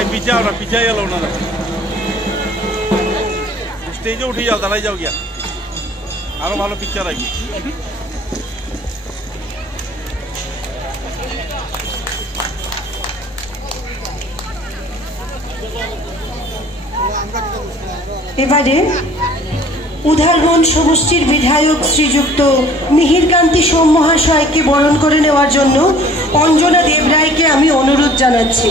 भाई पीछे आओ ना, पीछे ही लो ना, स्टेज उठी जाओ, दालाई जाओ क्या आरो ভালো পিকচার আইবি। এবারে উদারবন সমষ্টির বিধায়ক শ্রীযুক্ত মিহিরকান্তি সোম মহাশয়কে বরণ করে নেওয়ার জন্য অঞ্জনা দেবরায়কে আমি অনুরোধ জানাচ্ছি।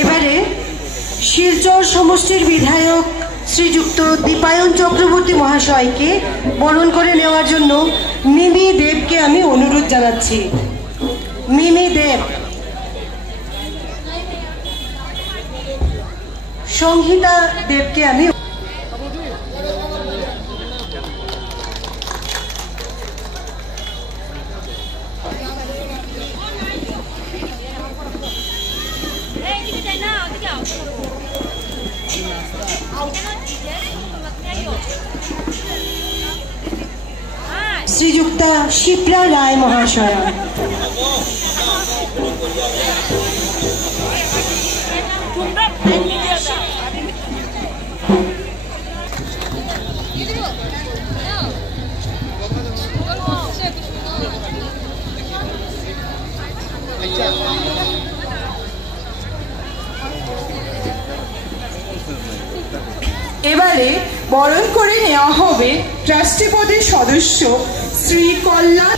এবারে শিলচর সমষ্টির বিধায়ক শ্রীযুক্ত দীপায়ন চক্রবর্তী মহাশয়কে বরণ করে নেওয়ার জন্য মিমি দেবকে আমি অনুরোধ জানাচ্ছি। মিমি দেব, সংহিতা দেবকে আমি শ্রীযুক্তা শিপ্রা রায় মহাশয়া, এবারে বরণ করে নেওয়া হবে ট্রাস্টি বোর্ডের সদস্য শ্রী কল্যাণ